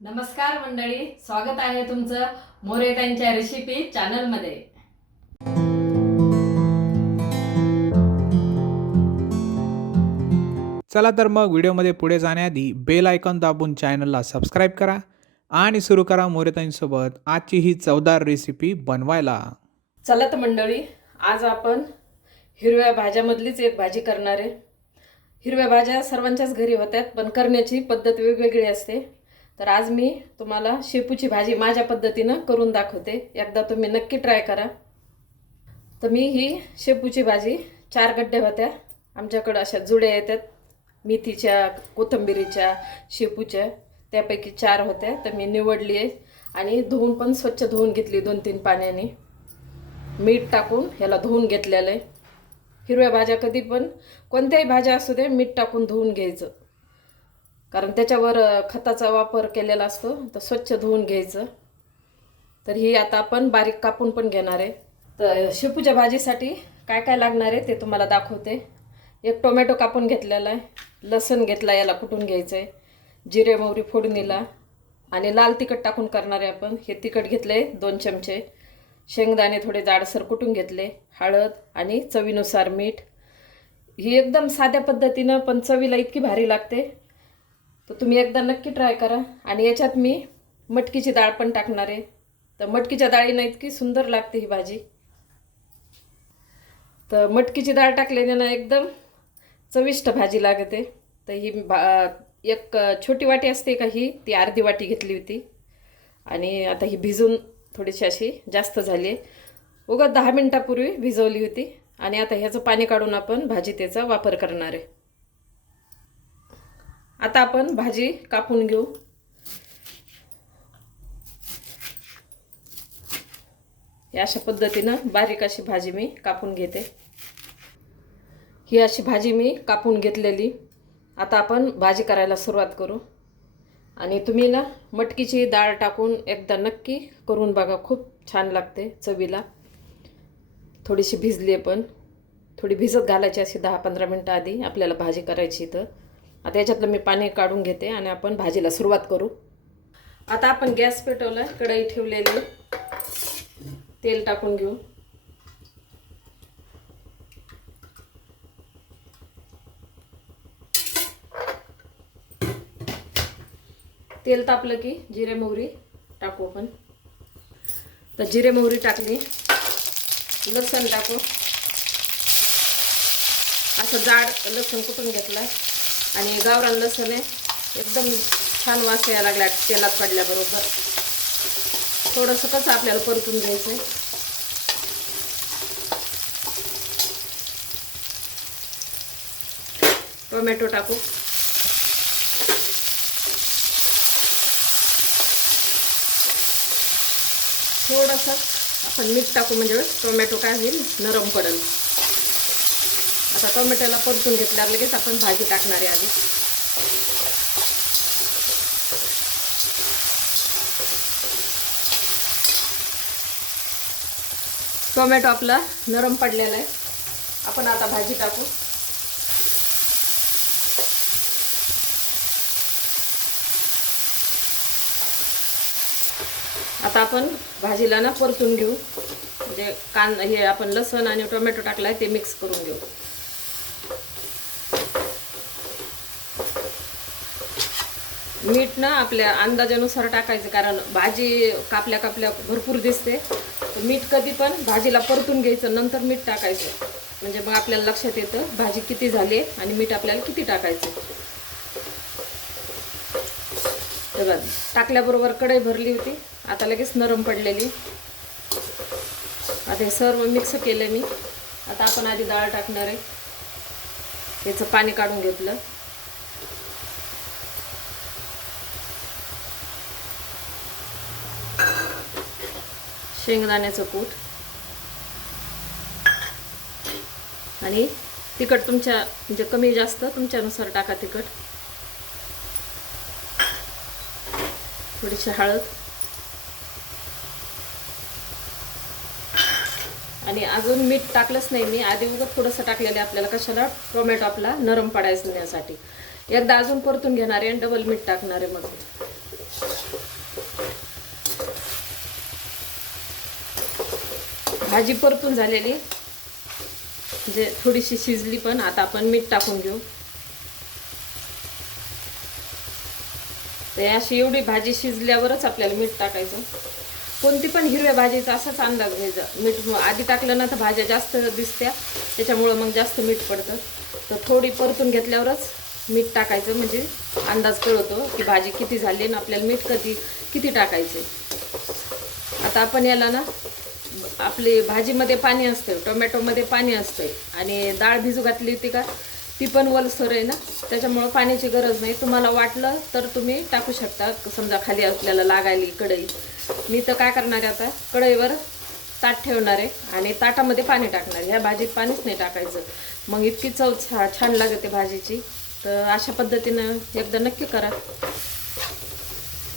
नमस्कार मंडळी स्वागत आहे तुमचं मोरे त्यांच्या रेसिपी चॅनलमध्ये चला तर मग व्हिडिओमध्ये पुढे जाण्याआधी बेल आयकॉन दाबून चॅनलला सबस्क्राईब करा आणि सुरू करा मोरेताईंसोबत आजची ही चवदार रेसिपी बनवायला. चला तर मंडळी आज आपण हिरव्या भाज्यामधलीच एक भाजी करणार आहे. हिरव्या भाज्या सर्वांच्याच घरी होत्यात पण करण्याची पद्धत वेगवेगळी असते. तर आज मी तुम्हाला शेपूची भाजी माझ्या पद्धतीनं करून दाखवते. एकदा तुम्ही नक्की ट्राय करा. तर मी ही शेपूची भाजी चार गड्डे होत्या. आमच्याकडं अशा जुड्या येतात. मेथीच्या कोथिंबिरीच्या शेपूच्या. त्यापैकी चार होत्या. तर मी निवडली आहे. आणि धुवून पण स्वच्छ धुवून घेतली दोन तीन पाण्याने. मीठ टाकून ह्याला धुवून घेतलेलं आहे. हिरव्या भाज्या कधी पण कोणत्याही भाज्या असू दे मीठ टाकून धुवून घ्यायचं. कारण त्याच्यावर खताचा वापर केलेला असतो. तर स्वच्छ धुवून घ्यायचं. तर ही आता आपण बारीक कापून पण घेणार आहे. तर शेपूच्या भाजीसाठी काय काय लागणार आहे ते तुम्हाला दाखवते. एक टोमॅटो कापून घेतलेला आहे. लसण घेतला याला कुटून घ्यायचं आहे जिरे मोहरी फोडणीला आणि लाल तिखट टाकून करणार आहे आपण. हे तिखट घेतले दोन चमचे. शेंगदाणे थोडे जाडसर कुटून घेतले. हळद आणि चवीनुसार मीठ. ही एकदम साध्या पद्धतीनं पण चवीला इतकी भारी लागते. तर तुम्ही एकदा नक्की ट्राय करा. आणि याच्यात मी मटकीची डाळ पण टाकणार आहे. तर मटकीच्या डाळीनं इतकी सुंदर लागते ही भाजी. तर मटकीची डाळ टाकल्याने ना एकदम चविष्ट भाजी लागते. तर ही भा एक छोटी वाटी असते का ही ती अर्धी वाटी घेतली होती. आणि आता ही भिजून थोडीशी अशी जास्त झाली आहे. दहा मिनटापूर्वी भिजवली होती. आणि आता ह्याचं पाणी काढून आपण भाजी त्याचा वापर करणार आहे. आता आपण भाजी कापून घेऊ. या अशा पद्धतीनं बारीक अशी भाजी मी कापून घेते. ही अशी भाजी मी कापून घेतलेली. आता आपण भाजी करायला सुरुवात करू. आणि तुम्ही ना मटकीची डाळ टाकून एकदा नक्की करून बघा खूप छान लागते चवीला. थोडीशी भिजली आहे पण. थोडी भिजत घालायची अशी दहा पंधरा मिनटं आधी आपल्याला भाजी करायची तर आता याच्यातलं मी पाणी काढून घेते आणि आपण भाजीला सुरुवात करू. आता आपण गॅस पेटवला कढई ठेवलेली. तेल टाकून घेऊ. तेल तापलं की जिरे मोहरी टाकू आपण. तर जिरे मोहरी टाकली. लसूण टाकू. असं जाड लसूण कुठून घेतला आणि गावरान लसूण आहे एकदम छान वास यायला लागला तेलात पडल्याबरोबर. थोडंसं कसं आपल्याला परतून घ्यायचं आहे टोमॅटो टाकू. थोडंसं आपण मीठ टाकू म्हणजे टोमॅटो काय होईल नरम पडेल. आता टोमॅटोला परतून घेतल्यावर लगेच आपण भाजी टाकणार आहे आधी. टोमॅटो आपला नरम पडलेला आहे. आपण आता भाजी टाकू. आता आपण भाजीला ना परतून घेऊ. म्हणजे कान हे आपण लसण आणि टोमॅटो टाकलाय ते मिक्स करून घेऊ. मीठ ना आपल्या अंदाजानुसार टाकायचं कारण भाजी कापल्या कापल्या भरपूर दिसते. मीठ कधी पण भाजीला परतून घ्यायचं नंतर मीठ टाकायचं. म्हणजे मग आपल्याला लक्षात येतं भाजी किती झाली आणि मीठ आपल्याला किती टाकायचं. बघा टाकल्याबरोबर कढई भरली होती आता लगेच नरम पडलेली. आता हे सर्व मिक्स केलं मी. आता आपण आधी डाळ टाकणार आहे. याचं पाणी काढून घेतलं. शेंगदाण्याचं कूट. आणि तिखट तुमच्या म्हणजे कमी जास्त तुमच्यानुसार टाका तिखट. थोडीशी हळद. आणि अजून मीठ टाकलंच नाही मी. आधी उगत थोडंसं टाकलेलं आहे आपल्याला कशाला? टोमॅटो आपला नरम पडायचं नाही यासाठी. एकदा अजून परतून घेणार आहे आणि डबल मीठ टाकणार आहे मग. भाजी परतून झालेली. म्हणजे थोडीशी शिजली पण. आता आपण मीठ टाकून घेऊ. तर अशी एवढी भाजी शिजल्यावरच आपल्याला मीठ टाकायचं. कोणती पण हिरव्या भाजीचा असाच अंदाज घ्यायचा. मीठ आधी टाकलं ना तर भाज्या जास्त दिसत्या. त्याच्यामुळं मग जास्त मीठ पडतं. तर थोडी परतून घेतल्यावरच मीठ टाकायचं. म्हणजे अंदाज कळवतो की भाजी किती झाली आणि आपल्याला मीठ कधी किती टाकायचे. आता आपण याला ना आपली भाजीमध्ये पाणी असतं टोमॅटोमध्ये पाणी असते आणि डाळ भिजू घातली होती का ती पण वलसर आहे ना त्याच्यामुळं पाण्याची गरज नाही. तुम्हाला वाटलं तर तुम्ही टाकू शकता. समजा खाली आपल्याला लागायली कढई मी तर काय करणार आहे आता? कढईवर ताट ठेवणार आहे आणि ताटामध्ये पाणी टाकणार ह्या भाजीत पाणीच नाही टाकायचं. मग इतकी चव छा छान लागते भाजीची. तर अशा पद्धतीनं एकदा नक्की करा.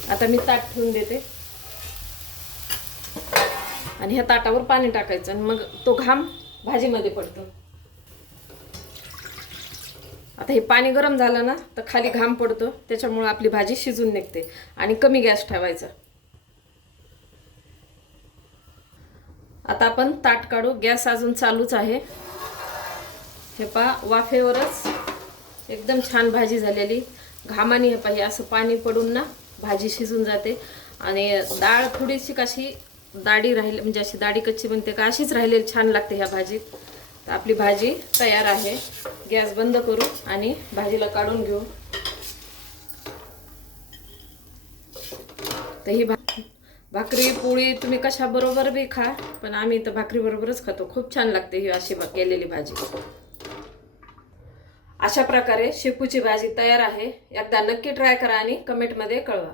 आता मी ताट ठेवून देते. आणि ह्या ताटावर पाणी टाकायचं आणि मग तो घाम भाजीमध्ये पडतो. आता हे पाणी गरम झालं ना तर खाली घाम पडतो त्याच्यामुळं आपली भाजी शिजून निघते आणि कमी गॅस ठेवायचा. आता आपण ताट काढू गॅस अजून चालूच आहे. हे पा वाफेवरच एकदम छान भाजी झालेली. घामाने हे पा हे असं पाणी पडून ना भाजी शिजून जाते. आणि डाळ थोडीशी कशी दाढी राहिली म्हणजे अशी दाढी कच्ची बनते का अशीच राहिलेली छान लागते ह्या भाजीत तर आपली भाजी तयार आहे. गॅस बंद करू आणि भाजीला काढून घेऊ. तर ही भा भाकरी पोळी तुम्ही कशाबरोबर बी खा पण आम्ही तर भाकरी बरोबरच खातो. खूप छान लागते ही अशी केलेली भाजी. अशा प्रकारे शेपूची भाजी तयार आहे. एकदा नक्की ट्राय करा आणि कमेंटमध्ये कळवा.